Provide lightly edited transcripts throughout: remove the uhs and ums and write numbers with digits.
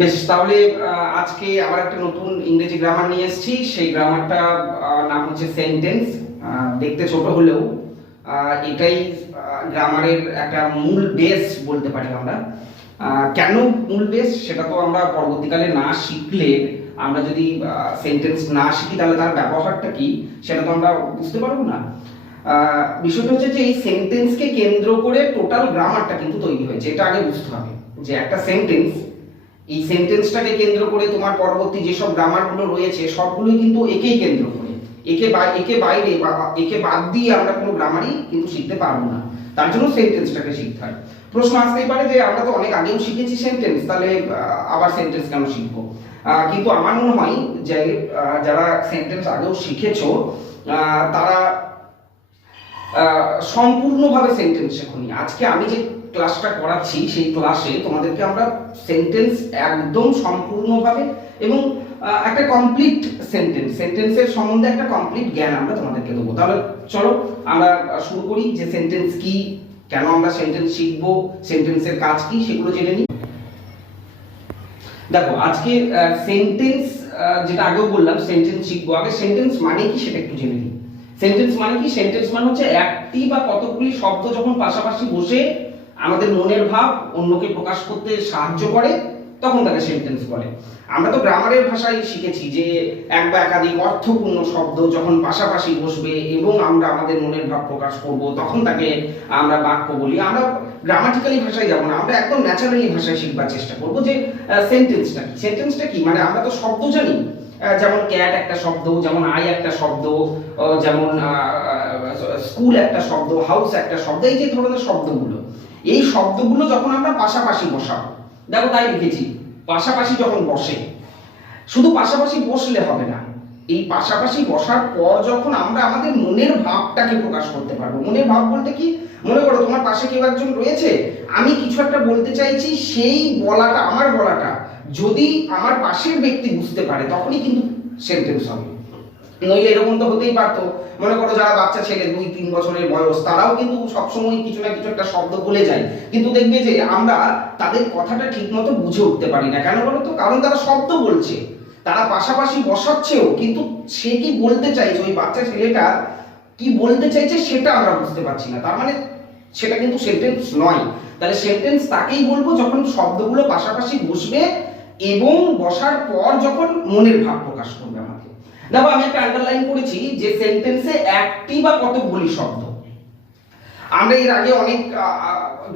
বেশ, তাহলে আজকে আবার একটা নতুন ইংরেজি গ্রামার নিয়ে এসেছি। সেই গ্রামারটা নাম হচ্ছে সেন্টেন্স। দেখতে ছোট হলেও এটাই গ্রামারের একটা মূল বেস বলতে পারি আমরা। কেন মূল বেস সেটা তো আমরা পরবর্তীকালে না শিখলে, আমরা যদি সেন্টেন্স না শিখি তাহলে তার ব্যবহারটা কি সেটা তো আমরা বুঝতে পারবো না। বিষয়টা হচ্ছে যে এই সেন্টেন্সকে কেন্দ্র করে টোটাল গ্রামারটা কিন্তু তৈরি হয়েছে, এটা আগে বুঝতে হবে। যে একটা সেন্টেন্স, এই সেন্টেন্সটাকে কেন্দ্র করে তোমার পরবর্তী যেসব গ্রামারগুলো রয়েছে সবগুলোই কিন্তু একেই কেন্দ্র করে। একে বাইরে বা একে বাদ দিয়ে আমরা কোনো গ্রামারই কিন্তু শিখতে পারবো না। তার জন্য সেন্টেন্সটাকে শিখতে হয়। প্রশ্ন আসতেই পারে যে আমরা তো অনেক আগেও শিখেছি সেন্টেন্স, তাহলে আবার সেন্টেন্স কেন শিখবো? কিন্তু আমার মনে হয় যে যারা সেন্টেন্স আগেও শিখেছো তারা সম্পূর্ণভাবে সেন্টেন্স শেখনি। আজকে আমি যে ক্লাসটা করাচ্ছি সেই ক্লাসে তোমাদেরকে আমরা সেন্টেন্স একদম সম্পূর্ণভাবে এবং একটা কমপ্লিট সেন্টেন্সের সম্বন্ধে একটা কমপ্লিট জ্ঞান আমরা তোমাদেরকে দেবো। তাহলে চলো আমরা শুরু করি। যে সেন্টেন্স কি, কেন আমরা সেন্টেন্স শিখবো, সেন্টেন্সের কাজ কি, সেগুলো জেনে নিই। দেখো, আজকে সেন্টেন্স যেটা আগেও বললাম সেন্টেন্স শিখবো, আগে সেন্টেন্স মানে কি সেটা একটু জেনে নিই। সেন্টেন্স মানে কি? সেন্টেন্স মানে হচ্ছে একটি বা কতগুলি শব্দ যখন পাশাপাশি বসে আমাদের মনের ভাব অন্যকে প্রকাশ করতে সাহায্য করে তখন তাকে সেন্টেন্স বলে। আমরা তো গ্রামারের ভাষায় শিখেছি যে এক বা একাধিক অর্থপূর্ণ শব্দ যখন পাশাপাশি বসবে এবং আমরা আমাদের মনের ভাব প্রকাশ করব তখন তাকে আমরা বাক্য বলি। আমরা গ্রামাটিক্যালি ভাষায় যাব না, আমরা একদম ন্যাচারালি ভাষায় শিখবার চেষ্টা করব যে সেন্টেন্সটা কি। সেন্টেন্সটা কি মানে আমরা তো শব্দ জানি, যেমন ক্যাট একটা শব্দ, যেমন আই একটা শব্দ, যেমন স্কুল একটা শব্দ, হাউস একটা শব্দ। এই যে ধরনের শব্দগুলো, এই শব্দগুলো যখন আমরা পাশাপাশি বসাবো, দেখো তাই লিখেছি পাশাপাশি যখন বসে, শুধু পাশাপাশি বসলে হবে না, এই পাশাপাশি বসার পর যখন আমরা আমাদের মনের ভাবটাকে প্রকাশ করতে পারবো। মনের ভাব বলতে কি? মনে করো তোমার পাশে কেউ একজন রয়েছে, আমি কিছু একটা বলতে চাইছি, সেই বলাটা, আমার বলাটা যদি আমার পাশের ব্যক্তি বুঝতে পারে তখনই কিন্তু সেন্টেন্স হবে। নইলে এরকম তো হতেই পারতো, মনে করো যারা বাচ্চা ছেলে 2-3 বছরের বয়স, তারাও কিন্তু সবসময় কিছু না কিছু একটা শব্দ বলে যায়, কিন্তু দেখবে যে আমরা তাদের কথাটা ঠিক মতো বুঝে উঠতে পারি না। কেন বলো তো? কারণ তারা শব্দ বলছে, তারা পাশাপাশি বসাচ্ছেও, কিন্তু সে কি বলতে চাইছে, ওই বাচ্চা ছেলেটা কি বলতে চাইছে সেটা আমরা বুঝতে পারছি না। তার মানে সেটা কিন্তু সেন্টেন্স নয়। তাহলে সেন্টেন্স তাকেই বলবো যখন শব্দগুলো পাশাপাশি বসবে এবং বসার পর যখন মনের ভাব প্রকাশ করবে আমাকে। দেখো, আমি একটা আন্ডারলাইন করেছি যে সেন্টেন্সে একটি বা কতগুলি শব্দ। আমরা এর আগে অনেক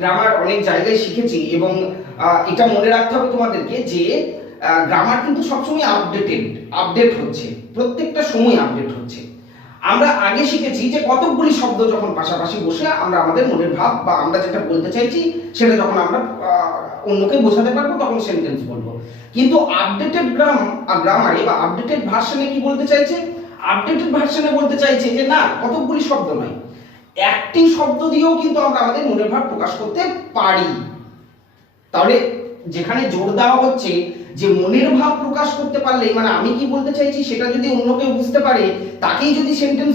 গ্রামার অনেক জায়গায় শিখেছি এবং এটা মনে রাখতে হবে তোমাদেরকে যে গ্রামার কিন্তু সবসময় আপডেট হচ্ছে, প্রত্যেকটা সময় আপডেট হচ্ছে। আমরা আগে শিখেছি যে কতগুলি শব্দ যখন পাশাপাশি বসে আমরা আমাদের মনের ভাব বা আমরা যেটা বলতে চাইছি সেটা যখন আমরা অন্যকে বোঝাতে পারবো তখন সেন্টেন্স বলবো। কিন্তু আপডেটেড গ্রামারে বা আপডেটেড ভার্সনে কি বলতে চাইছে? আপডেটেড ভার্সনে বলতে চাইছে যে না, কতগুলি শব্দ নয়, একটি শব্দ দিয়েও কিন্তু আমরা আমাদের মনের ভাব প্রকাশ করতে পারি। তাহলে যেখানে জোর দেওয়া হচ্ছে যে মনের ভাব প্রকাশ করতে পারলে, মানে আমি কি বলতে চাইছি সেটা যদি অন্য কেউ বুঝতে পারে তাকেই যদি সেন্টেন্স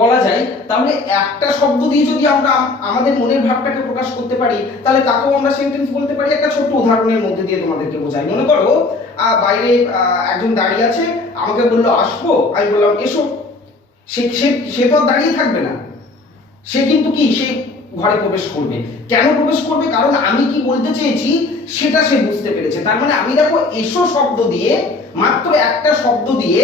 বলা যায়, তাহলে একটা শব্দ দিয়ে যদি আমরা আমাদের মনের ভাবটাকে প্রকাশ করতে পারি তাহলে তাকেও আমরা সেন্টেন্স বলতে পারি। একটা ছোট্ট উদাহরণের মধ্যে দিয়ে তোমাদেরকে বোঝাই। মনে করো বাইরে একজন দাঁড়িয়ে আছে, আমাকে বললো আসবো, আমি বললাম এসো। সে তো দাঁড়িয়ে থাকবে না, সে কিন্তু কি, সে ঘরে প্রবেশ করবে। কেন প্রবেশ করবে? কারণ আমি কি বলতে চেয়েছি সেটা সে বুঝতে পেরেছে। তার মানে আমি দেখো এসো শব্দ দিয়ে, মাত্র একটা শব্দ দিয়ে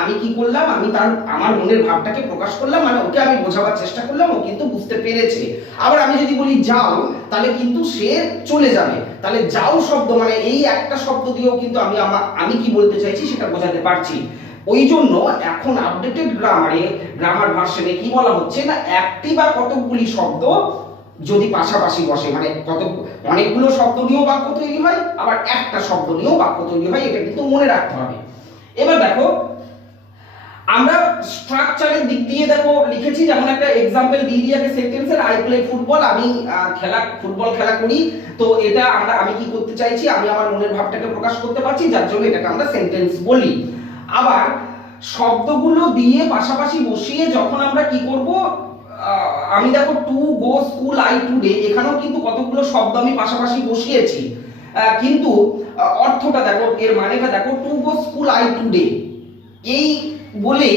আমি কি করলাম, আমি আমার মনের ভাবটাকে প্রকাশ করলাম, মানে ওকে আমি বোঝাবার চেষ্টা করলাম, ও কিন্তু বুঝতে পেরেছে। আবার আমি যদি বলি যাও, তাহলে কিন্তু সে চলে যাবে। তাহলে যাও শব্দ মানে এই একটা শব্দ দিয়েও কিন্তু আমি কি বলতে চাইছি সেটা বোঝাতে পারছি। ওই জন্য এখন আপডেটেড গ্রামার ভার্সনে কি বলা হচ্ছে না, একটি বা কতগুলি শব্দ যদি পাশাপাশি বসে, মানে অনেকগুলো শব্দ নিয়েও বাক্য তৈরি হয়, আবার একটা শব্দ নিয়েও বাক্য তৈরি হয়, এটা কিন্তু মনে রাখতে হবে। এবার দেখো, আমরা স্ট্রাকচারের দিক দিয়ে দেখো লিখেছি, যেমন একটা এক্সাম্পল দিয়ে দিয়েছে সেন্টেন্সের, আই প্লে ফুটবল, আমি ফুটবল খেলা করি। তো এটা আমি কি করতে চাইছি, আমি আমার মনের ভাবটাকে প্রকাশ করতে পারছি, যার জন্য এটাকে আমরা সেন্টেন্স বলি। আবার শব্দগুলো দিয়ে পাশাপাশি বসিয়ে যখন আমরা কি করব, আমি দেখো to go school, I today, এখানেও কিন্তু কতগুলো শব্দ আমি পাশাপাশি বসিয়েছি। কিন্তু অর্থটা দেখো, এর মানেটা দেখো, to go school I today, এই বলে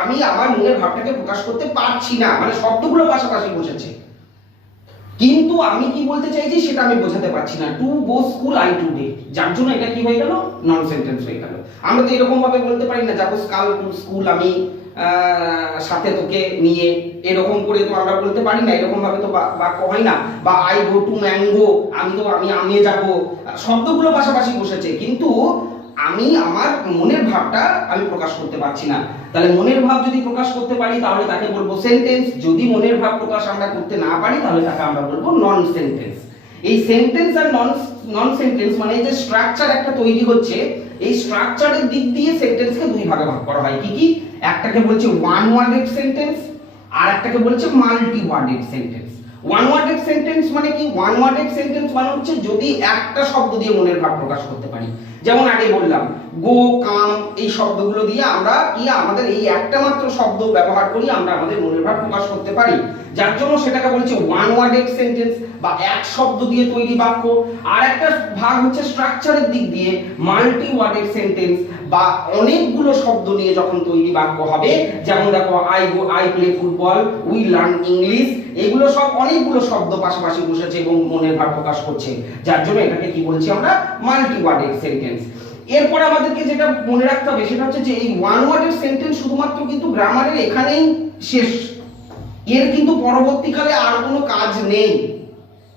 আমি আমার মনের ভাবটাকে প্রকাশ করতে পারছি না, মানে শব্দগুলো পাশাপাশি বসেছে, কিন্তু আমি কি বলতে চাইছি সেটা আমি বোঝাতে পারছি না। To go school I today, যার জন্য এটা কি হয়ে গেল, নন সেন্টেন্স হয়ে গেল। আমরা তো এরকম ভাবে বলতে পারি না, যাবো কাল টু স্কুল, আমি সাথে তোকে নিয়ে, এরকম করে তো আমরা বলতে পারি না, এরকম ভাবে তো বাক্য হয় না। বা আই গো টু ম্যাঙ্গো, আমি আমিয়ে যাব, শব্দগুলো পাশাপাশি বসেছে, কিন্তু আমি আমার মনের ভাবটা আমি প্রকাশ করতে পারছি না। তাহলে মনের ভাব যদি প্রকাশ করতে পারি তাহলে তাকে বলবো সেন্টেন্স, যদি মনের ভাব প্রকাশ আমরা করতে না পারি তাহলে তাকে আমরা বলবো নন সেন্টেন্স। এই সেন্টেন্স আর নন সেন্টেন্স মানে যে স্ট্রাকচার একটা তৈরি হচ্ছে, এই স্ট্রাকচারের দিক দিয়ে সেন্টেন্সকে দুই ভাগে ভাগ করা হয়। কি কি? একটাকে বলছে ওয়ান ওয়ার্ডেড সেন্টেন্স, আর একটাকে বলছে মাল্টি ওয়ার্ডেড সেন্টেন্স। ওয়ান ওয়ার্ডেড সেন্টেন্স মানে কি? ওয়ান ওয়ার্ডেড সেন্টেন্স মানে হচ্ছে যদি একটা শব্দ দিয়ে মনের ভাব প্রকাশ করতে পারি, যেমন আগে বললাম গো, কাম, এই শব্দগুলো দিয়ে আমরা কি আমাদের এই একটা মাত্র শব্দ ব্যবহার করি, আমরা আমাদের মনের ভাব প্রকাশ করতে পারি, যার জন্য সেটাকে বলছে ওয়ান ওয়ার্ডেড সেন্টেন্স বা এক শব্দ দিয়ে তৈরি বাক্য। আর একটা ভাগ হচ্ছে স্ট্রাকচারের দিক দিয়ে মাল্টি ওয়ার্ডেড সেন্টেন্স বা অনেকগুলো শব্দ নিয়ে যখন তৈরি বাক্য হবে, যেমন দেখো I go, I play football, we learn English, এগুলো সব অনেকগুলো শব্দ পাশাপাশি বসেছে এবং মনের ভাব প্রকাশ করছে, যার জন্য এটাকে কি বলছি আমরা, মাল্টি ওয়ার্ডেড সেন্টেন্স। এরপর আমাদেরকে যেটা মনে রাখতে হবে সেটা হচ্ছে যে এই ওয়ান ওয়ার্ডেড সেন্টেন্স শুধুমাত্র কিন্তু গ্রামারের এখানেই শেষ, এর কিন্তু পরবর্তীকালে আর কোনো কাজ নেই।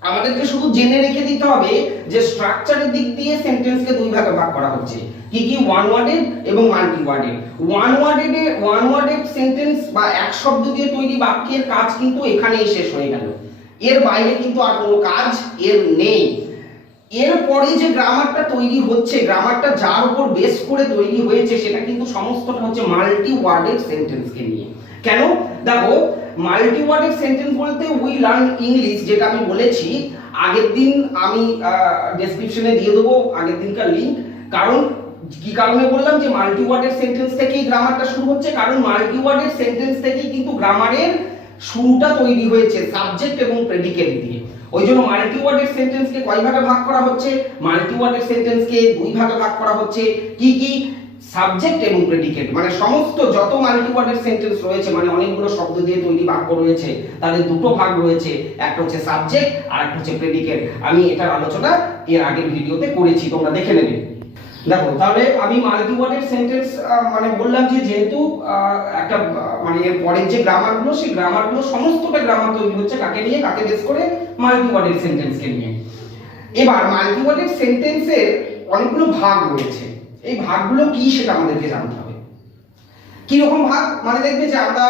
আমাদেরকে শুধু জেনে রেখে দিতে হবে যে স্ট্রাকচারের দিক দিয়ে সেন্টেন্সকে দুই ভাগে ভাগ করা হচ্ছে, কি কি? ওয়ান ওয়ার্ডেড এবং মাল্টি ওয়ার্ডেড। ওয়ান ওয়ার্ডেড সেন্টেন্স বা এক শব্দ দিয়ে তৈরি বাক্যের কাজ কিন্তু এখানেই শেষ হয়ে গেল, এর বাইরে কিন্তু আর কোনো কাজ এর নেই। এরপরে যে গ্রামারটা তৈরি হচ্ছে, গ্রামারটা যার উপর বেস করে তৈরি হয়েছে, সেটা কিন্তু সমস্তটা হচ্ছে মাল্টি ওয়ার্ডেড সেন্টেন্সকে নিয়ে। কেন? দেখো, মাল্টি ওয়ার্ডেড সেন্টেন্স বলতে উই লার্ন ইংলিশ, যেটা আমি বলেছি আগের দিন, আমি ডেসক্রিপশনে দিয়ে দেবো আগের দিনকার লিংক। কারণ কি কারণে বললাম যে মাল্টি ওয়ার্ডেড সেন্টেন্স থেকেই গ্রামারটা শুরু হচ্ছে? কারণ মাল্টি ওয়ার্ডেড সেন্টেন্স থেকেই কিন্তু গ্রামারের শুরুটা তৈরি হয়েছে সাবজেক্ট এবং প্রেডিকেট দিয়ে। ওই জন্য মাল্টি ওয়ার্ডেড সেন্টেন্সকে কয় ভাগে ভাগ করা হচ্ছে? মাল্টি ওয়ার্ডেড সেন্টেন্সকে দুই ভাগে ভাগ করা হচ্ছে। কি কি? সাবজেক্ট এবং প্রেডিকেট, মানে সমস্ত যত মাল্টি ওয়ার্ডেড সেন্টেন্স রয়েছে, মানে অনেকগুলো শব্দ দিয়ে তৈরি বাক্য রয়েছে, তাদের দুটো ভাগ রয়েছে, একটা হচ্ছে সাবজেক্ট আর একটা হচ্ছে প্রেডিকেট। আমি এটার আলোচনা এর আগের ভিডিওতে করেছি, তোমরা দেখে নেবে। দেখো, তাহলে আমি মাল্টি ওয়ার্ডেড সেন্টেন্স মানে বললাম যে যেহেতু একটা মানে এর পরের যে গ্রামারগুলো, সেই গ্রামারগুলো সমস্তটা গ্রামার তৈরি হচ্ছে কাকে নিয়ে, কাকে বেস করে? মাল্টি ওয়ার্ডেড সেন্টেন্সকে নিয়ে। এবার মাল্টি ওয়ার্ডেড সেন্টেন্সের অনেকগুলো ভাগ রয়েছে, এই ভাগগুলো কি সেটা আমাদেরকে জানতে হবে। কি রকম ভাগ? মানে দেখবে যে আমরা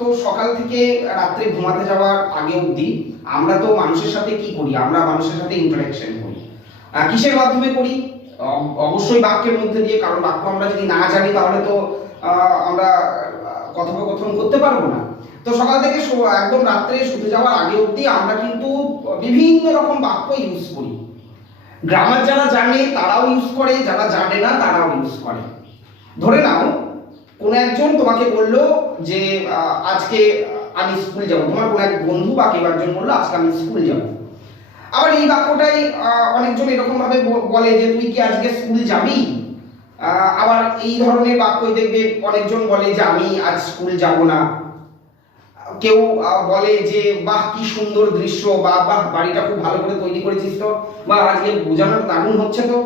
তো সকাল থেকে রাত্রে ঘুমাতে যাওয়ার আগে অবধি আমরা তো মানুষের সাথে কি করি? আমরা মানুষের সাথে ইন্টারঅ্যাকশন করি। কিসের মাধ্যমে করি? অবশ্যই বাক্যের মধ্যে দিয়ে, কারণ বাক্য আমরা যদি না জানি তাহলে তো আমরা কথোপকথন করতে পারবো না। তো সকাল থেকে একদম রাত্রে শুতে যাওয়ার আগে অবধি আমরা কিন্তু বিভিন্ন রকম বাক্য ইউজ করি। গ্রামার যারা জানে তারাও ইউজ করে, যারা জানে না তারাও ইউজ করে। ধরে নাও কোন একজন তোমাকে বললো যে আজকে আমি স্কুল যাব, তোমার কোন এক বন্ধু বা কেউ একজন বললো আজকে আমি স্কুল যাব। আবার এই বাক্যটাই অনেকজন এরকম ভাবে বলে যে তুই কি আজকে স্কুল যাবি? আবার এই ধরনের বাক্যই দেখবে অনেকজন বলে যে আমি আজ স্কুল যাব না। কেউ বলে যে বাহ কি সুন্দর দৃশ্য, বা বাহ বাড়িটা খুব ভালো করে তৈরি করেছিস তো, বা আজকে বোঝানো দারুণ হচ্ছে তো।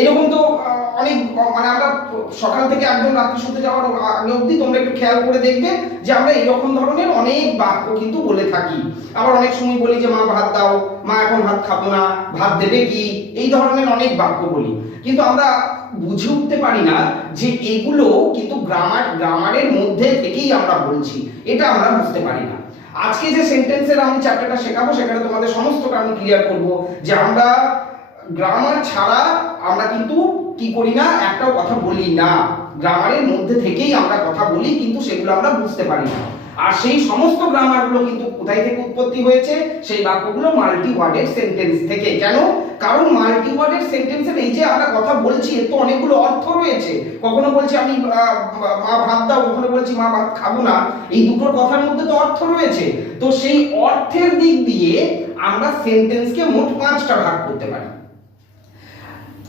এরকম তো অনেক, মানে আমরা সকাল থেকে একদম রাত্রি শুতে যাওয়ার আগে অবধি তোমরা একটু খেয়াল করে দেখবে যে আমরা এরকম ধরনের অনেক বাক্য কিন্তু বলে থাকি। আবার অনেক সময় বলি যে মা ভাত দাও, মা এখন ভাত খাবো না, ভাত দেবে কি, এই ধরনের অনেক বাক্য বলি। কিন্তু আমরা বুঝে উঠতে পারি না যে এগুলো কিন্তু গ্রামারের মধ্যে থেকেই আমরা বলছি, এটা আমরা বুঝতে পারি না। আজকে যে সেন্টেন্সের আমি চ্যাপ্টারটা শেখাবো সেখানে তোমাদের সমস্তটা আমি ক্লিয়ার করব যে আমরা গ্রামার ছাড়া আমরা কিন্তু কি করি না, একটাও কথা বলি না। গ্রামারের মধ্যে থেকেই আমরা কথা বলি, কিন্তু সেগুলো আমরা বুঝতে পারি না। আর সেই সমস্ত গ্রামারগুলো কিন্তু কোথায় থেকে উৎপত্তি হয়েছে? সেই বাক্যগুলো মাল্টি ওয়ার্ডেড সেন্টেন্স থেকে। কেন? কারণ মাল্টি ওয়ার্ডেড সেন্টেন্সের এই যে আমরা কথা বলছি এর তো অনেকগুলো অর্থ রয়েছে। কখনো বলছি আমি মা ভাত দাও, কখনো বলছি মা ভাত খাবো না, এই দুটোর কথার মধ্যে তো অর্থ রয়েছে। তো সেই অর্থের দিক দিয়ে আমরা সেন্টেন্সকে মোট 5টা ভাগ করতে পারি।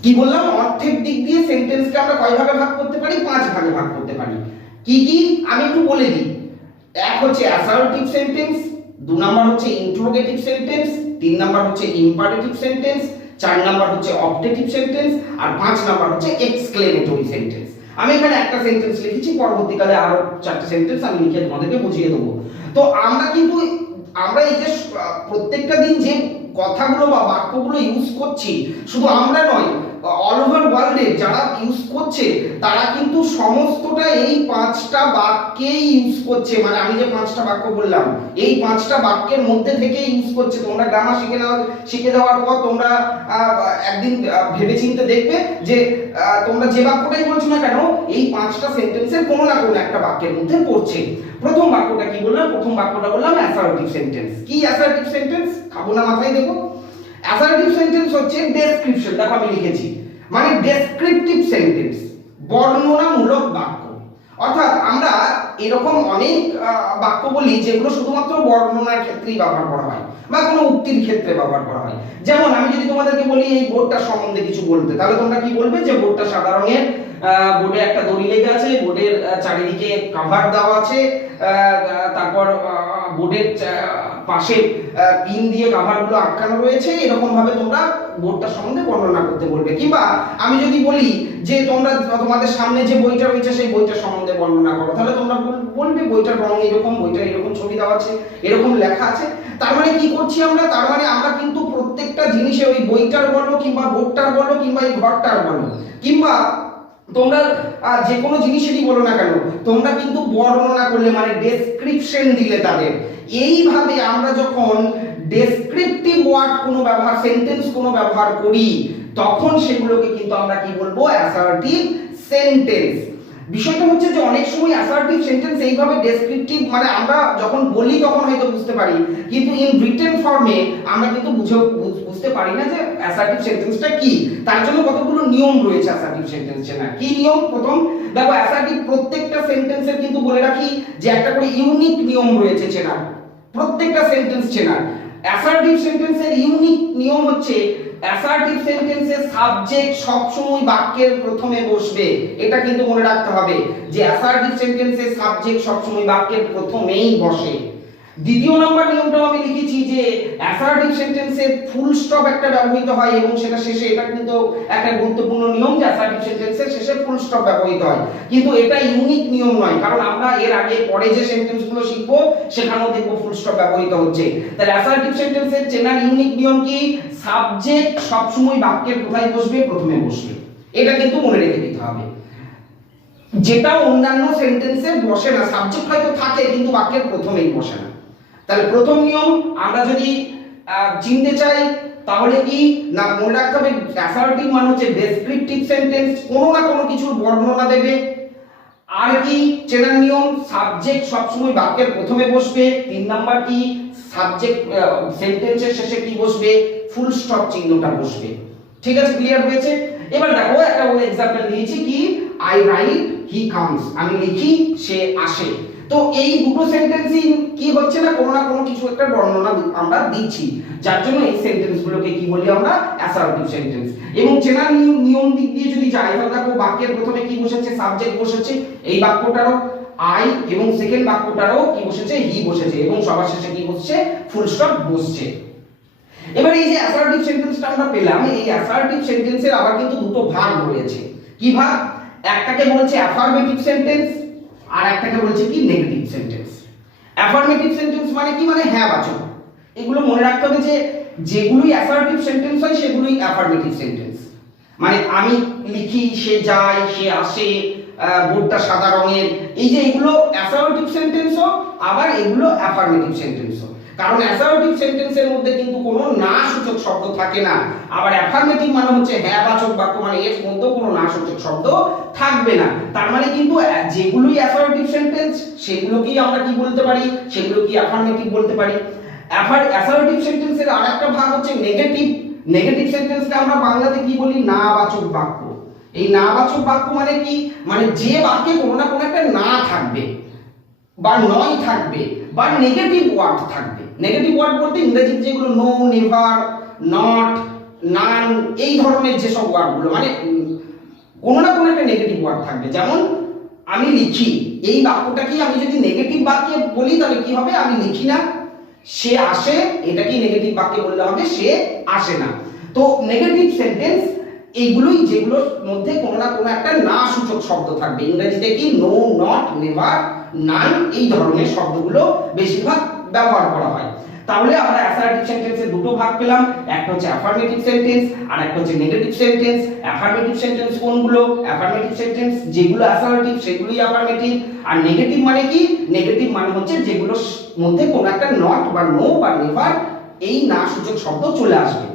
কি বললাম, অর্থের দিক দিয়ে সেন্টেন্সকে আমরা কয় ভাগে ভাগ করতে পারি? 5 ভাগে ভাগ করতে পারি। কি কি আমি একটু বলে দিই। এক হচ্ছে অ্যাসার্টিভ সেন্টেন্স, 2 নাম্বার হচ্ছে ইন্টারোগেটিভ সেন্টেন্স, 3 নাম্বার হচ্ছে ইম্পারেটিভ সেন্টেন্স, 4 নাম্বার হচ্ছে অবজেক্টিভ সেন্টেন্স, আর 5 নাম্বার হচ্ছে এক্সক্লেমেটরি সেন্টেন্স। আমি এখানে একটা সেন্টেন্স লিখেছি, পরবর্তীকালে আরো 4টা সেন্টেন্স আমি লিখে তোমাদেরকে বুঝিয়ে দেবো। তো আমরা এই যে প্রত্যেকটা দিন যে কথাগুলো বা বাক্যগুলো ইউজ করছি, শুধু আমরা নয়, অল ওভার ওয়ার্ল্ডে যারা ইউজ করছে তারা কিন্তু সমস্তটা এই 5টা বাক্যেই ইউজ করছে। মানে আমি যে 5টা বাক্য বললাম, এই 5টা বাক্যের মধ্যে থেকে ইউজ করছে। তোমরা গ্রামার শিখে যাওয়ার পর তোমরা একদিন ভেবেচিন্তে দেখবে যে তোমরা যে বাক্যটাই বলছো না কেন, এই 5টা সেন্টেন্সের কোনো না কোনো একটা বাক্যের মধ্যে পড়ছে। প্রথম বাক্যটা কি বললাম? প্রথম বাক্যটা বললাম অ্যাসার্টিভ সেন্টেন্স। কি অ্যাসার্টিভ সেন্টেন্স? খাবো না মাথায় দেবো। অ্যাসার্টিভ সেন্টেন্স হচ্ছে ডেসক্রিপশন, দেখো আমি লিখেছি, মানে ডেসক্রিপটিভ সেন্টেন্স, বর্ণনামূলক বাক্য। অর্থাৎ আমরা এরকম অনেক বাক্য বলি যেগুলো শুধুমাত্র বর্ণনার ক্ষেত্রেই ব্যবহার করা হয় বা কোনো উক্তির ক্ষেত্রে ব্যবহার করা হয়। যেমন আমি যদি তোমাদেরকে বলি এই বোর্ডটা সম্বন্ধে কিছু বলতে, তাহলে তোমরা কি বলবে? যে বোর্ডটা সাদা রঙের, বোর্ডে একটা দড়ি লেগে আছে, বোর্ডের চারিদিকে কভার দেওয়া আছে, তারপর বোর্ডের পাশে পিন দিয়ে কভারগুলো আটকানো রয়েছে, এরকম ভাবে তোমরা বোর্ডটার সম্বন্ধে বর্ণনা করতে বলবে। কিংবা আমি যদি বলি যে তোমাদের সামনে যে বইটা রয়েছে সেই বইটার সম্বন্ধে বর্ণনা করো, তাহলে তোমরা বলবে বইটার রং এরকম, বইটা এরকম ছবি দেওয়া আছে, এরকম লেখা আছে। তার মানে কি করছি আমরা? তার মানে আমরা কিন্তু প্রত্যেকটা জিনিসে, ওই বইটার বলো কিংবা বোর্ডটার বলো কিংবা এই ঘরটার বলো কিংবা তোমরা যে কোনো জিনিসেরই বলো না কেন, তোমরা কিন্তু বর্ণনা করলে, মানে ডেসক্রিপশন দিলে তাদের। এইভাবে আমরা যখন ডেসক্রিপটিভ ওয়ার্ড কোনো সেন্টেন্স কোনো ব্যবহার করি, তখন সেগুলোকে কিন্তু আমরা কি বলবো? Assertive sentence. বিষয়টা হচ্ছে যে অনেক সময় অ্যাসার্টিভ সেন্টেন্স এইভাবে ডেসক্রিপটিভ, মানে আমরা যখন বলি তখন হয়তো বুঝতে পারি, কিন্তু ইন রিটেন ফর্মে আমরা কিন্তু বুঝতে পারি না যে অ্যাসার্টিভ সেন্টেন্সটা কি। তার জন্য কতগুলো নিয়ম রয়েছে অ্যাসার্টিভ সেন্টেন্সে। না কি নিয়ম? প্রথম দেখো, অ্যাসার্টিভ প্রত্যেকটা সেন্টেন্সের কিন্তু বলে রাখি যে একটা করে ইউনিক নিয়ম রয়েছে চেনার, প্রত্যেকটা সেন্টেন্স চেনার। অ্যাসার্টিভ সেন্টেন্সের ইউনিক নিয়ম হচ্ছে অ্যাসার্টিভ সেন্টেন্সের সাবজেক্ট সবসময় বাক্যের প্রথমে বসবে। এটা কিন্তু মনে রাখতে হবে যে অ্যাসার্টিভ সেন্টেন্সের সাবজেক্ট সবসময় বাক্যের প্রথমেই বসে। দ্বিতীয় নম্বর নিয়মটাও আমি লিখেছি যে অ্যাসার্টিভ সেন্টেন্সে ফুল স্টপ একটা ব্যবহৃত হয় এবং সেটা শেষে, এটা কিন্তু একটা গুরুত্বপূর্ণ নিয়ম যে অ্যাসার্টিভ সেন্টেন্সের শেষে ফুল স্টপ ব্যবহৃত হয়। কিন্তু এটা ইউনিক নিয়ম নয়, কারণ আমরা এর আগে পরে যে সেন্টেন্সগুলো শিখবো সেখানেও দেখবো ফুল স্টপ ব্যবহৃত হচ্ছে। তাহলে অ্যাসার্টিভ সেন্টেন্সের চেনার ইউনিক নিয়ম কি? সাবজেক্ট সবসময় বাক্যের কোথায় বসবে? প্রথমে বসবে। এটা কিন্তু মনে রেখে দিতে হবে, যেটা অন্যান্য সেন্টেন্সে বসে না। সাবজেক্ট হয়তো থাকে কিন্তু বাক্যের প্রথমেই বসে না। তাহলে প্রথম নিয়ম আমরা যদি চিনতে চাই তাহলে কি না, মনে রাখতে হবে অ্যাসার্টিভ মানে হচ্ছে ডেসক্রিপটিভ সেন্টেন্স, কোনো না কোনো কিছুর বর্ণনা দেবে। আর কি চেনার নিয়ম? সাবজেক্ট সবসময় বাক্যের প্রথমে বসবে। 3 নাম্বার কি? সাবজেক্ট সেন্টেন্সের শেষে কি বসবে? ফুল স্টপ চিহ্নটা বসবে। ঠিক আছে, ক্লিয়ার হয়েছে? এবার দেখো একটা এক্সাম্পল দিয়েছি, কি আই রাইট হি কামস, আমি লিখি সে আসে। তো এই দুটো সেন্টেন্সই কি হচ্ছে না, কোনো না কোনো কিছু একটা বর্ণনা আমরা দিচ্ছি, যার জন্য এই সেন্টেন্সগুলোকে কি বলি আমরা? Assertive sentence. এবং চেনার নিয়ম দিক দিয়ে যদি যাই, তাহলে দেখো বাক্যের প্রথমে কি বসেছে? সাবজেক্ট বসেছে, এই বাক্যটারও আই, এবং সেকেন্ড বাক্যটারও কি বসেছে? হি বসেছে, এবং সবার শেষে কি বসছে? ফুল স্টপ বসছে। এবার এই যে অ্যাসার্টিভ সেন্টেন্সটা আমরা পেলাম, এই অ্যাসার্টিভ সেন্টেন্সের আবার কিন্তু দুটো ভাগ রয়েছে। কি ভাগ? একটাকে বলছে অ্যাফার্মেটিভ সেন্টেন্স, আর একটাকে বলছে কি? Negative sentence. অ্যাফার্মেটিভ সেন্টেন্স মানে কি? মানে হ্যাঁ বাচক। এগুলো মনে রাখতে হবে যে যেগুলোই অ্যাসার্টিভ সেন্টেন্স হয় সেগুলোই অ্যাফার্মেটিভ সেন্টেন্স। মানে আমি লিখি সে যায়, সে আসে, বোর্ডটা সাদা রঙের, এই যে এগুলো অ্যাসার্টিভ সেন্টেন্সও, আবার এগুলো অ্যাফার্মেটিভ সেন্টেন্সও। কারণ অ্যাসার্টিভ সেন্টেন্সের মধ্যে কিন্তু কোনো না সূচক শব্দ থাকে না, আবার অ্যাফার্মেটিভ মানে হচ্ছে হ্যাঁ বাচক বাক্য, মানে এর মধ্যে কোনো না সূচক শব্দ থাকবে না। তার মানে কিন্তু যেগুলোই অ্যাসার্টিভ সেন্টেন্স সেগুলোকেই আমরা কি বলতে পারি? সেগুলো কি অ্যাফার্মেটিভ বলতে পারি। অ্যাসার্টিভ সেন্টেন্সের আরেকটা ভাগ হচ্ছে নেগেটিভ। নেগেটিভ সেন্টেন্সকে আমরা বাংলাতে কি বলি? না বাচক বাক্য। এই না বাচক বাক্য মানে কি? মানে যে বাক্যে কোনো না কোনো একটা না থাকবে বা নয় থাকবে বা নেগেটিভ ওয়ার্ড থাকবে। নেগেটিভ ওয়ার্ড বলতে ইংরেজিতে যেগুলো নো, নেভার, নট, নান, এই ধরনের যেসব ওয়ার্ডগুলো মানে কোনো না কোনো একটা নেগেটিভ ওয়ার্ড থাকবে। যেমন আমি লিখি, এই বাক্যটাকে আমি যদি নেগেটিভ বাক্যে বলি তাহলে কি হবে, আমি লিখি না, সে আসে, এটা কি নেগেটিভ বাক্যে বললে হবে, সে আসে না। তো নেগেটিভ সেন্টেন্স এইগুলোই, যেগুলোর মধ্যে কোনো না কোনো একটা না সূচক শব্দ থাকবে। ইংরেজিতে কি নো, নট, নেভার, নান, এই ধরনের শব্দগুলো বেশিরভাগ ব্যবহার করা হয়। তাহলে আমরা অ্যাসার্টিভ সেন্টেন্সের দুটো ভাগ পেলাম, একটা হচ্ছে অ্যাফার্মেটিভ সেন্টেন্স আর একটা হচ্ছে নেগেটিভ সেন্টেন্স। অ্যাফার্মেটিভ সেন্টেন্স কোনগুলো? অ্যাফার্মেটিভ সেন্টেন্স যেগুলো অ্যাসার্টিভ সেগুলোই অ্যাফার্মেটিভ। আর নেগেটিভ মানে কি? নেগেটিভ মানে হচ্ছে যেগুলোর মধ্যে কোনো একটা নট বা নো বা নেভার এই না সূচক শব্দ চলে আসবে।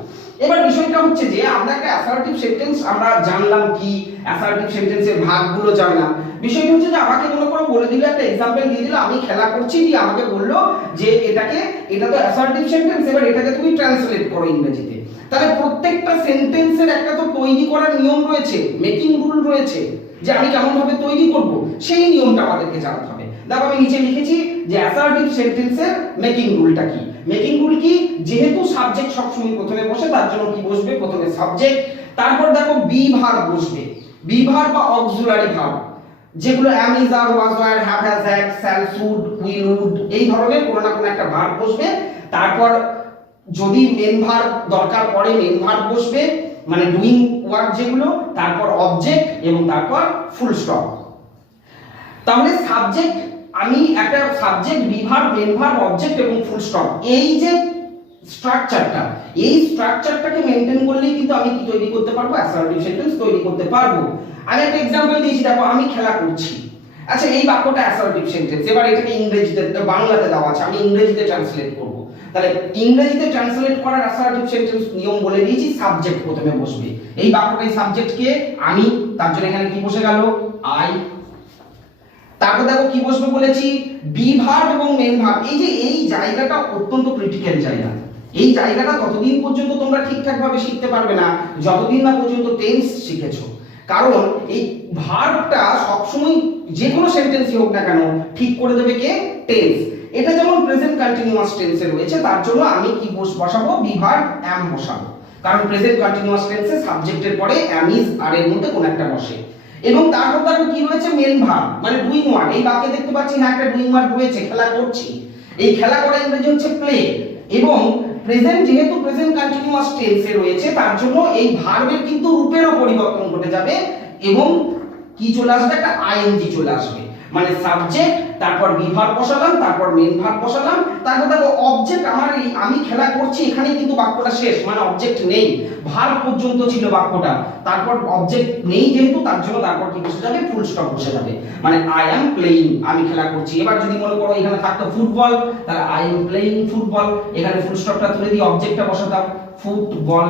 এবার বিষয়টা হচ্ছে যে আমরা একটা অ্যাসার্টিভ সেন্টেন্স আমরা জানলাম কি, অ্যাসার্টিভ সেন্টেন্সের ভাগগুলো জানলাম। বিষয়টা হচ্ছে যে আমাকে মনে করো বলে দিল, একটা एग्जांपल দিয়ে দিল, আমি খেলা করছি, দিয়ে আমাকে বললো যে এটা তো অ্যাসার্টিভ সেন্টেন্স, এবার এটাকে তুমি ট্রান্সলেট করো ইংরেজিতে। তাহলে প্রত্যেকটা সেন্টেন্সের একটা তো তৈরি করার নিয়ম রয়েছে, মেকিং রুল রয়েছে, যে আমি কেমন ভাবে তৈরি করব, সেই নিয়মটা আমাদেরকে জানতে হবে। দেখো আমি নিচে লিখেছি যে অ্যাসার্টিভ সেন্টেন্সের মেকিং রুলটা কি। মেকিং রুল কি? যেহেতু সাবজেক্ট সবসময় প্রথমে বসে, তার জন্য কি বসবে, প্রথমে সাবজেক্ট, তারপর দেখো বি ভার্ব বসবে, বি ভার্ব বা অক্সিলারি ভার্ব, যেগুলো am is are was were have has had shall should will would, এই ধরনের কোনো না কোনো একটা ভার্ব বসবে। তারপর যদি মেন ভার্ব দরকার পড়ে মেন ভার্ব বসবে, মানে ডুইং ওয়ার্ক যেগুলো, তারপর অবজেক্ট এবং তারপর ফুল স্টপ। তাহলে সাবজেক্ট, আমি একটা subject, be verb, main verb, object এবং ফুল স্টপ, এই যে স্ট্রাকচারটা, এই স্ট্রাকচারটাকে মেইনটেইন করলেই কিন্তু আমি কি তৈরি করতে পারবো, অ্যাসার্টিভ সেন্টেন্স তৈরি করতে পারবো। আমি একটা एग्जांपल দিয়েছি, দেখো আমি খেলা করছি। আচ্ছা এই বাক্যটা অ্যাসার্টিভ সেন্টেন্স, এবার এটাকে ইংরেজিতে বাংলাতে দেওয়া আছে, আমি ইংরেজিতে ট্রান্সলেট করব। তাহলে ইংরেজিতে ট্রান্সলেট করার অ্যাসার্টিভ সেন্টেন্স নিয়ম বলে দিয়েছি, সাবজেক্ট প্রথমে বসবে। এই বাক্যটাই সাবজেক্ট কে, আমি, তার জন্য এখানে কি বসে গেল, আই। তারপর দেখো কি বসবে বলেছি, বি ভার্ব এবং মেন ভার্ব। এই যে এই জায়গাটা অত্যন্ত ক্রিটিক্যাল জায়গা, এই জায়গাটা ততদিন পর্যন্ত তোমরা ঠিকঠাক ভাবে শিখতে পারবে না যতদিন না পর্যন্ত টেন্স শিখেছো। কারণ এই ভার্বটা সবসময় যে কোনো সেন্টেন্সই হোক না কেন ঠিক করে দেবে কে, টেন্স। এটা যেমন প্রেজেন্ট কন্টিনিউয়াস টেন্সে রয়েছে, তার জন্য আমি কি বসাবো, বি ভার্ব am বসাবো, কারণ প্রেজেন্ট কন্টিনিউয়াস টেন্সে সাবজেক্টের পরে am is are এর মধ্যে কোন একটা বসে। এবং তারপর দেখো কি রয়েছে, মেন ভার্ব মানে ডুইং ওয়ার্ড। এই বাক্যে দেখতে পাচ্ছি হ্যাঁ একটা ডুইং ওয়ার্ড রয়েছে, খেলা করছি। এই খেলা করা ইংরেজি হচ্ছে প্লে। এবং প্রেজেন্ট, যেহেতু প্রেজেন্ট কন্টিনিউয়াস টেন্সে রয়েছে, তার জন্য এই ভার্বের কিন্তু রূপেরও পরিবর্তন ঘটে যাবে এবং কি চলে আসবে, একটা আইএনজি চলে আসবে। মানে সাবজেক্ট, তারপর বি ভার্ব বসালাম, তারপর মেন ভার্ব বসালাম, তারপর দেখো অবজেক্ট, আমার এই আমি খেলা করছি, এখানে কিন্তু বাক্যটা শেষ, মানে অবজেক্ট নেই, ভার্ব পর্যন্ত ছিল বাক্যটা, তারপর অবজেক্ট নেই যেহেতু, তার জন্য তারপর কি বসে যাবে, ফুল স্টপ বসে যাবে, মানে আই অ্যাম প্লেইং, আমি খেলা করছি। এবার যদি মনে করো এখানে থাকতো ফুটবল, তাহলে আই অ্যাম প্লেইং ফুটবল, এখানে ফুল স্টপটা তুলে দিয়ে অবজেক্টটা বসাতাম ফুটবল।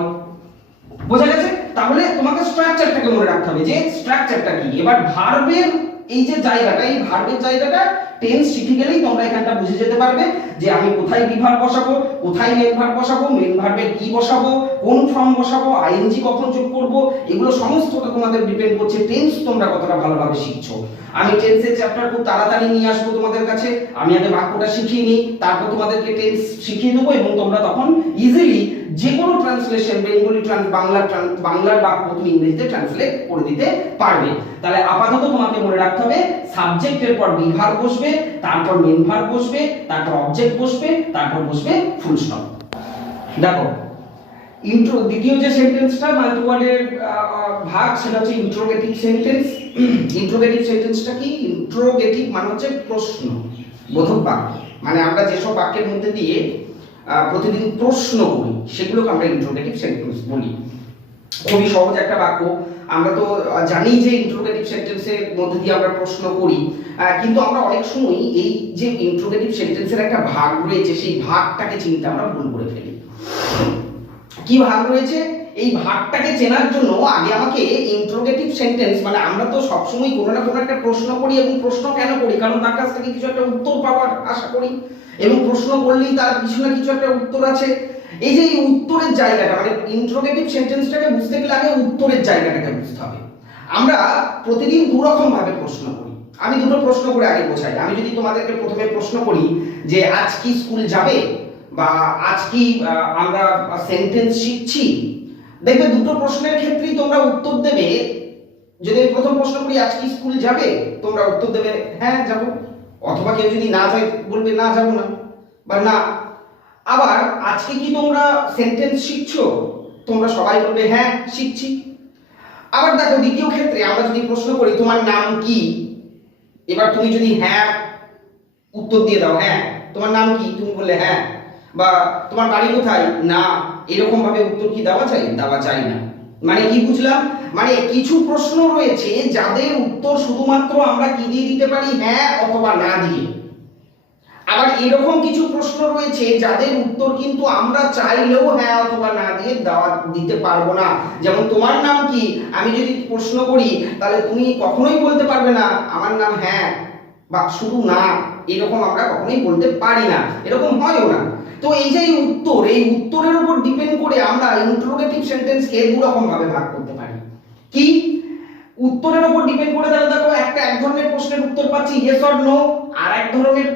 বোঝা গেছে? তাহলে তোমাকে স্ট্রাকচারটাকে মনে রাখতে হবে যে স্ট্রাকচারটা কি। এবার ভার্বের এই যে জায়গাটা, এই ভার্বের জায়গাটা টেন্স শিখে গেলেই তোমরা এখানটা বুঝে যেতে পারবে যে আমি কোথায় বি ভার্ব বসাবো, কোথায় মেন ভার্ব বসাবো, মেন ভার্বের কি বসাবো, কোন ফর্ম বসাবো, আইএনজি কখন যোগ করব, এগুলো সমস্তটা তোমাদের ডিপেন্ড করছে টেন্স তোমরা কতটা ভালোভাবে শিখছো। আমি টেন্সের চ্যাপ্টার খুব তাড়াতাড়ি নিয়ে আসবো তোমাদের কাছে, আমি আগে বাক্যটা শিখিয়ে নিই, তারপর তোমাদেরকে টেন্স শিখিয়ে দেবো এবং তোমরা তখন ইজিলি যে কোনো ট্রান্সলেশন, বেঙ্গলি বাংলার বাক্য তুমি ইংরেজিতে ট্রান্সলেট করে দিতে পারবে। তাহলে আপাতত তোমাকে মনে রাখতে হবে সাবজেক্টের পর বি ভার্ব বসবে, তারপর মেন ভার্ব বসবে, তারপর অবজেক্ট বসবে, তারপর বসবে ফুল স্টপ। দেখো দ্বিতীয় যে সেন্টেন্সটা মাল্টি ওয়ার্ডের ভাগ, সেটা হচ্ছে ইন্ট্রোগেটিভ সেন্টেন্স। ইন্ট্রোগেটিভ সেন্টেন্সটা কি? ইন্ট্রোগেটিভ মানে হচ্ছে প্রশ্ন বোধক বাক্য, মানে আমরা যেসব বাক্যের মধ্যে দিয়ে প্রতিদিন প্রশ্ন করি সেগুলোকে আমরা ইন্ট্রোগেটিভ সেন্টেন্স বলি। খুবই সহজ একটা বাক্য, আমরা তো জানি যে ইন্ট্রোগেটিভ সেন্টেন্সের মধ্যে দিয়ে আমরা প্রশ্ন করি, কিন্তু আমরা অনেক সময় এই যে ইন্ট্রোগেটিভ সেন্টেন্সের একটা ভাগ রয়েছে সেই ভাগটাকে চিনতে আমরা ভুল করে ফেলি। কি ভাগ রয়েছে? এই ভাগটাকে চেনার জন্য আগে আমাকে ইন্ট্রোগেটিভ সেন্টেন্স, মানে আমরা তো সবসময় কোনো না কোনো একটা প্রশ্ন করি, এবং প্রশ্ন কেন করি? কারণ তার কাছ থেকে কিছু একটা উত্তর পাওয়ার আশা করি, এবং প্রশ্ন করলেই তার কিছু না কিছু একটা উত্তর আছে। এই যে এই উত্তরের জায়গাটা, মানে ইন্ট্রোগেটিভ সেন্টেন্সটাকে বুঝতে গেলে আগে উত্তরের জায়গাটাকে বুঝতে হবে। আমরা প্রতিদিন দু রকম ভাবে প্রশ্ন করি। আমি দুটো প্রশ্ন করে আগে বোঝাই। আমি যদি তোমাদেরকে প্রথমে প্রশ্ন করি যে আজ কি স্কুল যাবে, বা আজ কি আমরা সেন্টেন্স শিখছি, দেখবে দুটো প্রশ্নের ক্ষেত্রেই তোমরা উত্তর দেবে। যদি আমি প্রথম প্রশ্ন করি আজ কি স্কুল যাবে, তোমরা উত্তর দেবে হ্যাঁ যাব, অথবা কেউ যদি না যায় বলবে না যাব না বা না। আবার আজকে কি তোমরা সেন্টেন্স শিখছো, তোমরা সবাই বলবে হ্যাঁ শিখছি। আবার দেখো দ্বিতীয় ক্ষেত্রে আমরা যদি প্রশ্ন করি তোমার নাম কি, এবার তুমি যদি হ্যাঁ উত্তর দিয়ে দাও, হ্যাঁ তোমার নাম কি, তুমি বললে হ্যাঁ, বা তোমার বাড়ি কোথায়, না, এরকম ভাবে উত্তর কি দেওয়া যায়, দেওয়া যায় না। মানে কি বুঝলাম, মানে কিছু প্রশ্ন রয়েছে যাদের উত্তর শুধুমাত্র আমরা কি দিয়ে দিতে পারি, হ্যাঁ অথবা না দিয়ে। আবার এরকম কিছু প্রশ্ন রয়েছে যাদের উত্তর কিন্তু আমরা চাইলেও হ্যাঁ অথবা না দিয়ে দিতে পারবো না। যেমন তোমার নাম কি, আমি যদি প্রশ্ন করি তাহলে তুমি কখনোই বলতে পারবে না আমার নাম হ্যাঁ বা শুধু না, এরকম আমরা কখনোই বলতে পারি না, এরকম হয়ও না। তো এই যে উত্তর, এই উত্তরের উপর ডিপেন্ড করে আমরা ইন্টারোগেটিভ সেন্টেন্সকে দু রকম ভাবে ভাগ করতে পারি। কি উত্তরের উপর ডিপেন্ড করে, তাহলে দেখো এক ধরনের প্রশ্নের উত্তর পাচ্ছি ইয়েস অর নো, আর এক ধরনের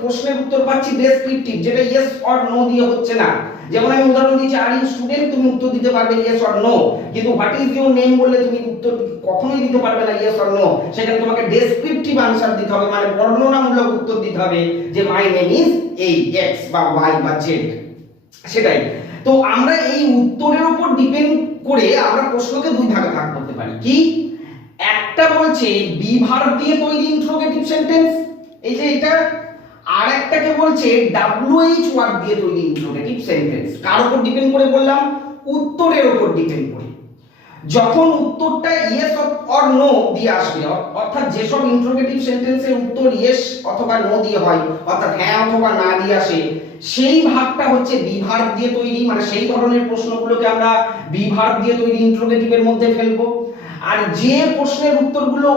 প্রশ্নের উত্তর পাচ্ছি ডেসক্রিপটিভ, যেটা ইয়েস অর নো দিয়ে হচ্ছে না। যেমন আমি উদাহরণ দিচ্ছি, আর ইউ স্টুডেন্ট, তুমি উত্তর দিতে পারবে ইয়েস অর নো, কিন্তু হোয়াট ইজ ইউর নেম বললে তুমি উত্তর কখনোই দিতে পারবে না ইয়েস অর নো। সেখানে তোমাকে ডেসক্রিপটিভ আনসার দিতে হবে, মানে বর্ণনামূলক উত্তর দিতে হবে যে মাই নেম ইজ এই এক্স বা ওয়াই বা জেড, সেটাই। তো আমরা এই উত্তরের উপর ডিপেন্ড করে আমরা প্রশ্নকে দুই ভাগে ভাগ করতে পারি। কি একটা বলছে বি ভার্ব দিয়ে তৈরি ইন্টারোগেটিভ সেন্টেন্স, এই যে এটা, আর একটাকে বলছে ডাব্লিউএইচ ওয়ার্ড দিয়ে তৈরি ইন্টারোগেটিভ সেন্টেন্স। কার উপর ডিপেন্ড করে বললাম, উত্তরের উপর ডিপেন্ড করে। যখন উত্তরটা ইয়েস অর নো দিয়ে আসবে, অর্থাৎ যেসব ইন্টারোগেটিভ সেন্টেন্সের উত্তর ইয়েস অথবা নো দিয়ে হয়, অর্থাৎ হ্যাঁ অথবা না দিয়ে আসে, সেই ভাগটা হচ্ছে বি ভার্ব দিয়ে তৈরি, মানে সেই ধরনের প্রশ্নগুলোকে আমরা বি ভার্ব দিয়ে তৈরি ইন্টারোগেটিভের মধ্যে ফেলবো। আর যে প্রশ্নের উত্তরগুলো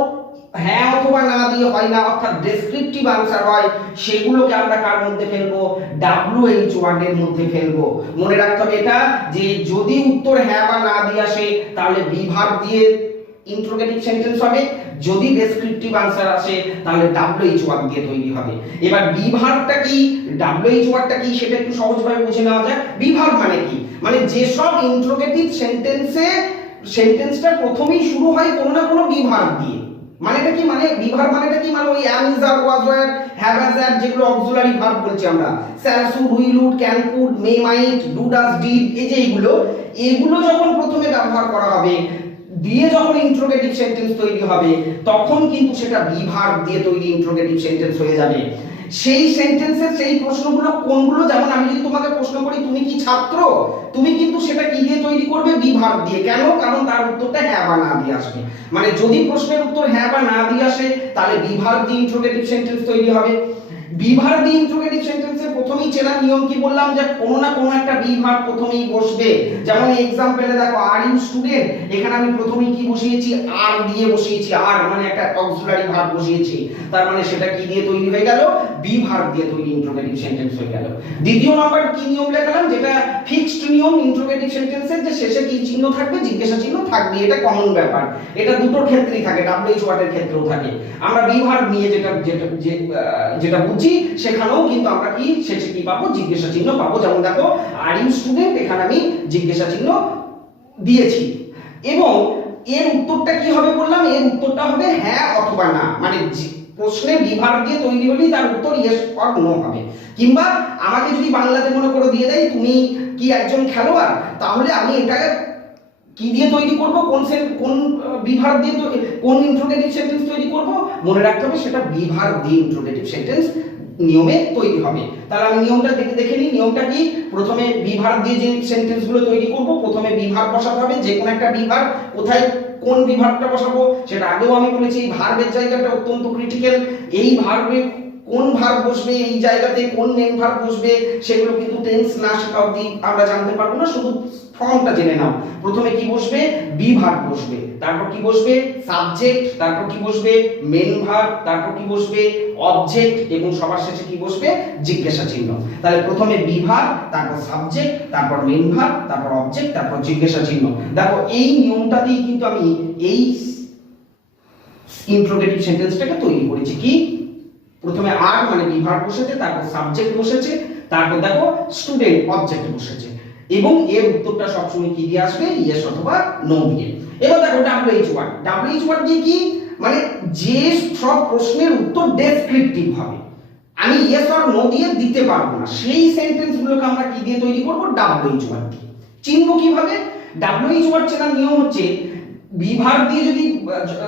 হ্যাঁ অথবা না দিয়ে হয় না, অর্থাৎ ডেসক্রিপটিভ আনসার হয়, সেগুলোকে আমরা কার মধ্যে ফেলবো, ডাব্লিউএইচ ওয়ার্ডের মধ্যে ফেলবো। মনে রাখতে হবে এটা, যে যদি উত্তর হ্যাঁ বা না দিয়ে আসে তাহলে বি ভার্ব দিয়ে ইন্টারোগেটিভ সেন্টেন্স হবে, যদি ডেসক্রিপটিভ আনসার আসে তাহলে ডাব্লিউএইচ ওয়ার্ড দিয়ে তৈরি হবে। এবার বি ভার্বটা কি, ডাব্লিউএইচ ওয়ার্ডটা কি, সেটা একটু সহজভাবে বুঝে নেওয়া যায়। বি ভার্ব মানে কি, মানে যেসব ইন্টারোগেটিভ সেন্টেন্সটা প্রথমেই শুরু হয় কোনো না কোনো বি ভার্ব দিয়ে। মানেটা কি, মানে বি ভার্ব মানেটা কি, মানে ওই am is are was were have has had যেগুলো অক্সিলারি ভার্ব বলছি আমরা, shall should will would can could may might do does did, এই যে এগুলো যখন প্রথমে ব্যবহার করা হবে দিয়ে যখন ইন্টারোগেটিভ সেন্টেন্স তৈরি হবে, তখন কিন্তু সেটা বি ভার্ব দিয়ে তৈরি ইন্টারোগেটিভ সেন্টেন্স হয়ে যাবে। সেই সেন্টেন্সের সেই প্রশ্নগুলো কোনগুলো, যেমন আমি যদি তোমাকে প্রশ্ন করি তুমি কি ছাত্র, তুমি কিন্তু সেটা কি দিয়ে তৈরি করবে, বি ভার্ব দিয়ে। কেন, কারণ তার উত্তরটা হ্যাঁ বা না দিয়ে আসবে। মানে যদি প্রশ্নের উত্তর হ্যাঁ বা না দিয়ে আসে তাহলে বি ভার্ব দিয়ে ইন্টারোগেটিভ সেন্টেন্স তৈরি হবে। বি ভার্ব দিয়ে ইন্টারোগেটিভ সেন্টেন্সের প্রথমেই চেনা নিয়ম কি বললাম, যে কোনো না কোনো একটা বি ভার্ব প্রথমেই বসবে। যেমন এই এক্সাম্পলে দেখো আর ইউ স্টুডেন্ট, এখানে আমি প্রথমেই কি বসিয়েছি, আর দিয়ে বসিয়েছি, আর মানে একটা অক্সিলারি ভার্ব বসিয়েছি, তার মানে সেটা কি দিয়ে তৈরি হয়ে গেল, বি ভার্ব দিয়ে তৈরি ইন্টারোগেটিভ সেন্টেন্স হয়ে গেল। দ্বিতীয় নাম্বার কি নিয়ম লেখালাম, যেটা ফিক্সড নিয়ম ইন্টারোগেটিভ সেন্টেন্সের, যে শেষে কি চিহ্ন থাকবে, জিজ্ঞাসা চিহ্ন থাকবে, এটা কমন ব্যাপার, এটা দুটোর ক্ষেত্রেই থাকে, ডাব্লিউএইচ ওয়ার্ডের ক্ষেত্রেও থাকে। আমরা বি ভার্ব নিয়ে যেটা বুঝি, সেখানেও কিন্তু আমরা কি শেষে কি পাবো, জিজ্ঞাসা চিহ্ন পাবো। যেমন দেখো আর ইউ স্টুডেন্ট, এখানে আমি জিজ্ঞাসা চিহ্ন দিয়েছি, এবং এর উত্তরটা কি হবে বললাম, এর উত্তরটা হবে হ্যাঁ অথবা না, মানে প্রশ্নে বি ভার্ব দিয়ে তৈরি হলেই তার উত্তর ইয়েস অর নো হবে। কিংবা আমাকে যদি বাংলাতে মনে করে দিয়ে দেয় তুমি কি একজন খেলোয়াড়, তাহলে আমি এটাকে কি দিয়ে তৈরি করব, কোন বি ভার্ব দিয়ে কোন ইন্টারোগেটিভ সেন্টেন্স তৈরি করব, মনে রাখতে হবে সেটা বি ভার্ব দিয়ে ইন্টারোগেটিভ সেন্টেন্স নিয়মে তৈরি হবে। তাহলে আমি নিয়মটা দেখে নিই। নিয়মটা কি, প্রথমে বি ভার্ব দিয়ে যে সেন্টেন্সগুলো তৈরি করব, প্রথমে বি ভার্ব বসাতে হবে, যে কোনো একটা বি ভার্ব, কোথায় কোন বি ভার্বটা বসাবো সেটা আগেও আমি বলেছি, ভার্বের জায়গাটা অত্যন্ত ক্রিটিক্যাল। এই ভার্বে কোন ভার্ব বসবে, এই জায়গাতে কোন মেন ভার্ব বসবে, সেগুলো কিন্তু টেন্স না শেখা অবধি আমরা জানতে পারবো না, শুধু ফর্মটা জেনে নাও। প্রথমে কি বসবে, বি ভার্ব বসবে, তারপর কি বসবে, সাবজেক্ট, তারপর কি বসবে, মেন ভার্ব, তারপর কি বসবে, অবজেক্ট, এবং সবার শেষে কি বসবে, জিজ্ঞাসা চিহ্ন। তাহলে প্রথমে বি ভার্ব, তারপর সাবজেক্ট, তারপর মেন ভার্ব, তারপর অবজেক্ট, তারপর জিজ্ঞাসা চিহ্ন। দেখো এই নিয়মটাতেই কিন্তু আমি এই ইন্টারোগেটিভ সেন্টেন্সটাকে তৈরি করেছি। কি, প্রথমে আর মানে বি ভার্ব বসেছে, তারপর সাবজেক্ট বসেছে, তারপর দেখো স্টুডেন্ট অবজেক্ট বসেছে। এবং এর উত্তরটা সবসময় কি দিয়ে আসবে, ইয়েস অথবা নো দিয়ে। এবার দেখো ডাব্লিউএইচ ওয়ার্ড, ডাব্লিউএইচ ওয়ার্ড দিয়ে কি মানে যে সব প্রশ্নের উত্তর ডেসক্রিপটিভ হবে, আমি ইয়েস অর নো দিয়ে দিতে পারবো না, সেই সেন্টেন্স গুলোকে আমরা কি দিয়ে তৈরি করব, ডাব্লিউএইচ ওয়ার্ড দিয়ে। চিনব কিভাবে? ডাব্লিউএইচ ওয়ার্ড চেনার নিয়ম হচ্ছে বিভার দিয়ে যদি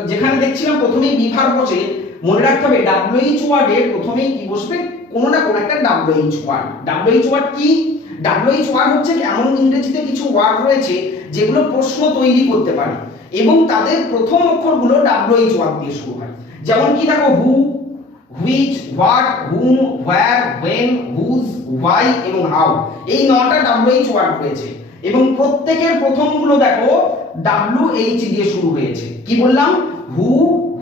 যেখানে দেখছিলাম প্রথমেই বিভার বসে, মনে রাখতে হবে ডাব্লিউএইচ ওয়ার্ডের প্রথমেই কি বসবে, কোনো না কোনো একটা ডাব্লিউএইচ ওয়ার্ড। ডাব্লিউএইচ ওয়ার্ড কি? ডাব্লিউএইচ ওয়ার্ড হচ্ছে এমন ইংরেজিতে কিছু ওয়ার্ড রয়েছে যেগুলো প্রশ্ন তৈরি করতে পারে এবং তাদের প্রথম অক্ষরগুলো ডাব্লিউএইচ ওয়ার্ড দিয়ে শুরু হয়। যেমন কি দেখো, who, which, what, whom, where, when, whose, why এবং হাউ, এই 9টা ডাব্লিউএইচ ওয়ার্ড রয়েছে এবং প্রত্যেকের প্রথমগুলো দেখো ডাব্লিউএইচ দিয়ে শুরু হয়েছে। কি বললাম? Who,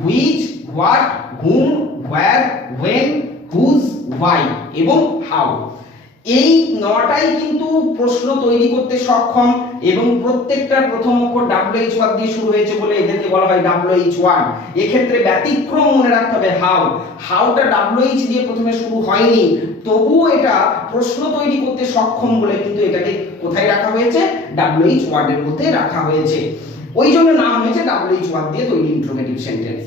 which, what, whom, where, when, whose, why এবং হাউ। এই 9টাই কিন্তু প্রশ্ন তৈরি করতে সক্ষম এবং প্রত্যেকটার প্রথম অক্ষর ডাব্লিউএইচ ওয়ার্ড দিয়ে শুরু হয়েছে বলে এদেরকে বলা হয় ডাব্লিউএইচ ওয়ার্ড। এক্ষেত্রে ব্যতিক্রম মনে রাখতে হবে হাউ, হাউটা ডাব্লিউএইচ দিয়ে প্রথমে শুরু হয়নি, তবুও এটা প্রশ্ন তৈরি করতে সক্ষম বলে কিন্তু এটাকে কোথায় রাখা হয়েছে, ডাব্লিউএইচ ওয়ার্ডের মধ্যে রাখা হয়েছে। ওই জন্য নাম হয়েছে ডাব্লিউএইচ ওয়ার্ড দিয়ে তৈরি ইন্ট্রোগেটিভ সেন্টেন্স।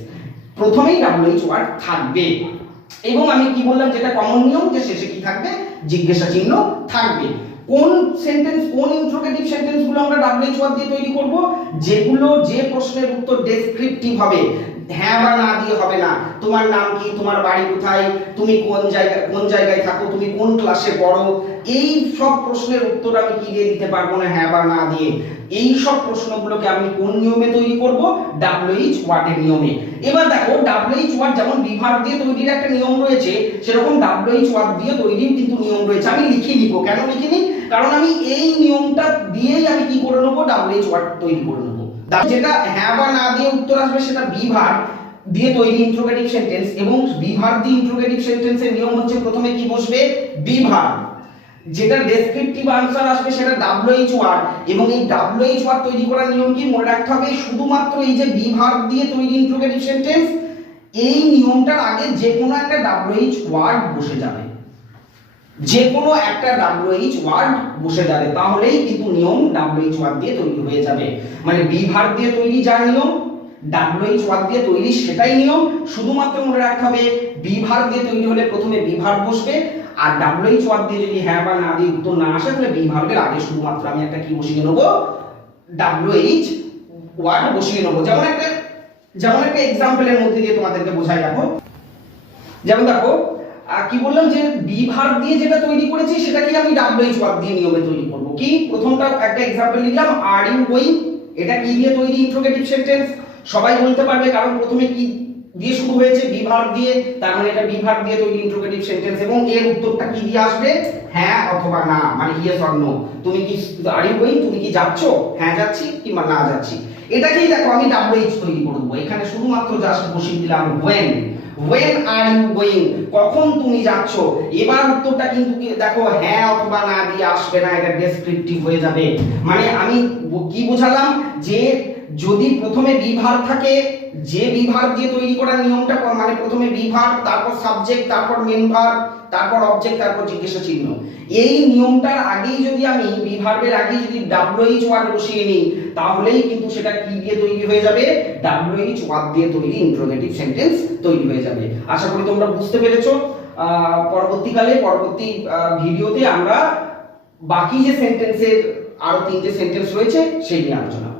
প্রথমেই ডাব্লিউএইচ ওয়ার্ড থাকবে এবং আমি কি বললাম যেটা কমন নিয়ম, যে শেষে কি থাকবে, জিজ্ঞাসা চিহ্ন থাকবে। কোন সেন্টেন্স, কোন ইন্ট্রোগেটিভ সেন্টেন্স গুলো আমরা ডাব্লিউএইচ ওয়ার্ড দিয়ে তৈরি করব, যেগুলো যে প্রশ্নের উত্তর ডেসক্রিপটিভ হবে, হ্যাঁ বা না দিয়ে হবে না। তোমার নাম কি, তোমার বাড়ি কোথায়, তুমি কোন জায়গায় থাকো, তুমি কোন ক্লাসে পড়ো, এই সব প্রশ্নের উত্তর আমি কি দিয়ে দিতে পারবো না, হ্যাঁ বা না দিয়ে। এই সব প্রশ্নগুলোকে আমি কোন নিয়মে তৈরি করব, ডাব্লিউএইচ ওয়ার্ডের নিয়মে। এবার দেখো ডাব্লিউএইচ ওয়ার্ড যেমন বিভাগ দিয়ে তৈরির একটা নিয়ম রয়েছে, সেরকম ডাব্লিউএইচ ওয়ার্ড দিয়ে তৈরির কিন্তু নিয়ম রয়েছে। আমি লিখে নিব, কেন লিখে নিই, কারণ আমি এই নিয়মটা দিয়েই আমি কি করে নেবো, ডাব্লিউএইচ ওয়ার্ড তৈরি করে নেবো। যেটা হ্যাঁ বা না দিয়ে উত্তর আসবে সেটা বিভাগ দিয়ে তৈরি ইন্ট্রোগেটিভ সেন্টেন্স, এবং বিভাগ দিয়ে ইন্ট্রোগেটিভ সেন্টেন্সের নিয়ম হচ্ছে প্রথমে কি বসবে, বিভাগ। যেটা ডেসক্রিপটিভ আনসার আসবে সেটা ডাব্লিউএইচ ওয়ার্ড, এবং এই ডাব্লিউএইচ ওয়ার্ড তৈরি করার নিয়ম কি মনে রাখতে হবে, শুধুমাত্র এই যে বিভাগ দিয়ে তৈরি ইন্ট্রোগেটিভ সেন্টেন্স, এই নিয়মটার আগে যে কোনো একটা ডাব্লিউএইচ ওয়ার্ড বসে যাবে, যে কোনো একটা ডাব্লিউএইচ ওয়ার্ড বসে যাবে, তাহলেই কিন্তু নিয়ম ডাব্লিউএইচ ওয়ার্ড দিয়ে তৈরি হয়ে যাবে। মানে বিভাগ দিয়ে তৈরি যার নিয়ম, ডাব্লিউএইচ ওয়ার্ড দিয়ে তৈরি সেটাই নিয়ম। শুধুমাত্র মনে রাখতে হবে বিভাগ দিয়ে তৈরি হলে প্রথমে বিভাগ বসবে, আর ডাব্লিউএইচ ওয়ার্ড দিয়ে যদি হ্যাঁ বা না দিয়ে উত্তর না আসে তাহলে বিভাগের আগে শুধুমাত্র আমি একটা কি বসিয়ে নেব, ডাব্লিউএইচ ওয়ার্ড বসিয়ে নেব। যেমন একটা এক্সাম্পলের মধ্যে দিয়ে তোমাদেরকে বোঝাই রাখো। যেমন দেখো কি বললাম যে বিভাগ দিয়ে যেটা তৈরি করেছি সেটা কি আমি ডাব্লিউএইচ ওয়ার্ড দিয়ে নিয়মে তৈরি করব। কি প্রথমটা একটা এক্সাম্পল নিলাম, আর ইউ গোইং, এটা কি দিয়ে তৈরি ইন্ট্রোগেটিভ সেন্টেন্স, সবাই বলতে পারবে কারণ প্রথমে কি দিয়ে শুরু হয়েছে, বিভাগ দিয়ে, তার মানে এটা বিভাগ দিয়ে তৈরি ইন্ট্রোগেটিভ সেন্টেন্স এবং এর উত্তরটা কি দিয়ে আসবে, হ্যাঁ অথবা না, মানে ইয়েস অর নো। তুমি কি আর ইউ গোইং, তুমি কি যাচ্ছ, হ্যাঁ যাচ্ছি কিংবা না যাচ্ছি। এটাকেই দেখো আমি ডাব্লিউএইচ তৈরি করে দেবো। এখানে শুধুমাত্র জাস্ট বসিয়ে দিলাম when, when are you going, কখন তুমি যাচ্ছ। এবার উত্তরটা কিন্তু দেখো হ্যাঁ অথবা না দিয়ে আসবে না, এটা ডেসক্রিপটিভ হয়ে যাবে। মানে আমি কি বোঝালাম, যে যদি প্রথমে বিভাগ থাকে, যে বিভাগ দিয়ে তৈরি করার নিয়মটা মানে প্রথমে বিভাগ, তারপর সাবজেক্ট, তারপর মেন ভার্ব, তারপর অবজেক্ট, তারপর জিজ্ঞাসা চিহ্ন, এই নিয়মটার আগেই যদি আমি বিভাগের আগেই যদি ডাব্লিউএইচ ওয়ার্ড বসিয়ে নিই, তাহলেই কিন্তু সেটা কি দিয়ে তৈরি হয়ে যাবে, ডাব্লিউএইচ ওয়ার্ড দিয়ে তৈরি ইন্ট্রোগেটিভ সেন্টেন্স তৈরি হয়ে যাবে। আশা করি তোমরা বুঝতে পেরেছো। পরবর্তী ভিডিওতে আমরা বাকি যে সেন্টেন্সের আরো 3টে সেন্টেন্স রয়েছে সেই নিয়ে আলোচনা